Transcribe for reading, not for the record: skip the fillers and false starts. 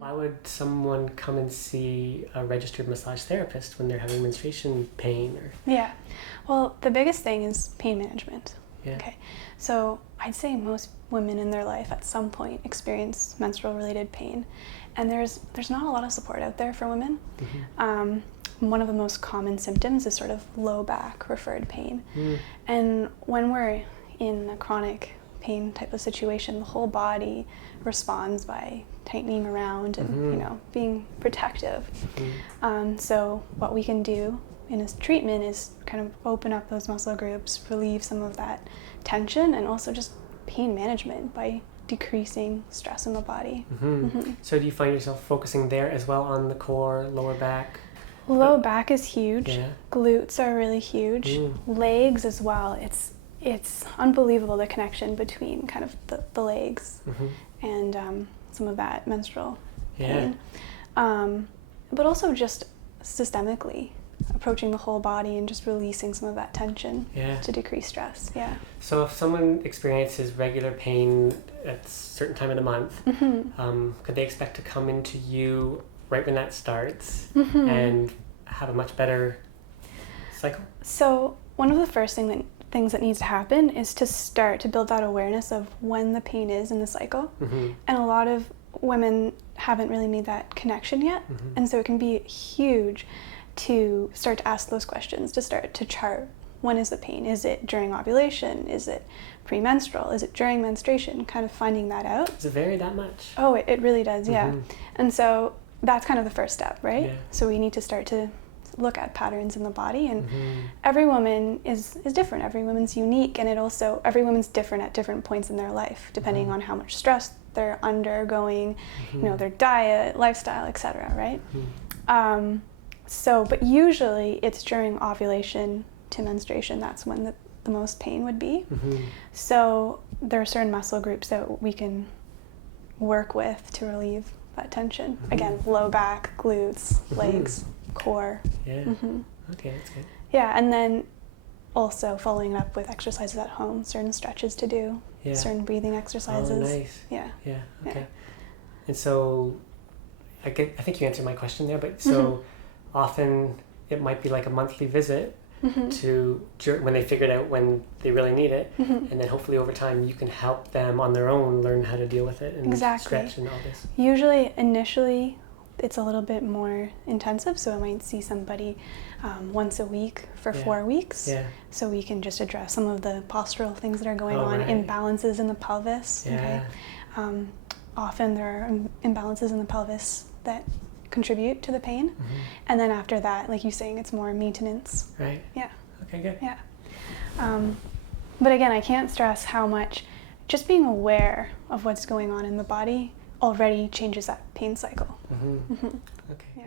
Why would someone come and see a registered massage therapist when they're having menstruation pain? Yeah, well, the biggest thing is pain management. Yeah. Okay, so I'd say most women in their life at some point experience menstrual related pain, and there's not a lot of support out there for women. One of the most common symptoms is sort of low back referred pain. And when we're in a chronic pain type of situation, the whole body responds by tightening around and being protective. So what we can do in this treatment is kind of open up those muscle groups, relieve some of that tension, and also just pain management by decreasing stress in the body. So do you find yourself focusing there as well, on the core, lower back? Low back is huge. Yeah. Glutes are really huge. Legs as well. It's unbelievable, the connection between kind of the legs and some of that menstrual pain. But also just systemically approaching the whole body and just releasing some of that tension to decrease stress. Yeah. So if someone experiences regular pain at a certain time of the month, could they expect to come into you right when that starts and have a much better cycle? So one of the first things that needs to happen is to start to build that awareness of when the pain is in the cycle. And a lot of women haven't really made that connection yet. And so it can be huge to start to ask those questions, to start to chart, when is the pain? Is it during ovulation? Is it premenstrual? Is it during menstruation? Kind of finding that out. Does it vary that much? Oh, it really does, yeah. And so that's kind of the first step, right? Yeah. So we need to start to look at patterns in the body, and every woman is different. Every woman's unique, and every woman's different at different points in their life, depending on how much stress they're undergoing, their diet, lifestyle, etc., right? But usually it's during ovulation to menstruation. That's when the most pain would be. So there are certain muscle groups that we can work with to relieve that tension. Again, low back, glutes, legs, core. Yeah. Okay, that's good. Yeah, and then also following up with exercises at home, certain stretches to do, certain breathing exercises. Oh, nice. Yeah. Yeah, okay. And so I think you answered my question there, but so often it might be like a monthly visit to when they figured out when they really need it, and then hopefully over time you can help them on their own learn how to deal with it and stretch and all this. Usually initially it's a little bit more intensive, so I might see somebody once a week for 4 weeks, so we can just address some of the postural things that are going on, imbalances in the pelvis. Okay. Often there are imbalances in the pelvis that contribute to the pain, and then after that, like you're saying, it's more maintenance. Right. Yeah. Okay, good. Yeah. But again, I can't stress how much just being aware of what's going on in the body already changes that pain cycle. Okay.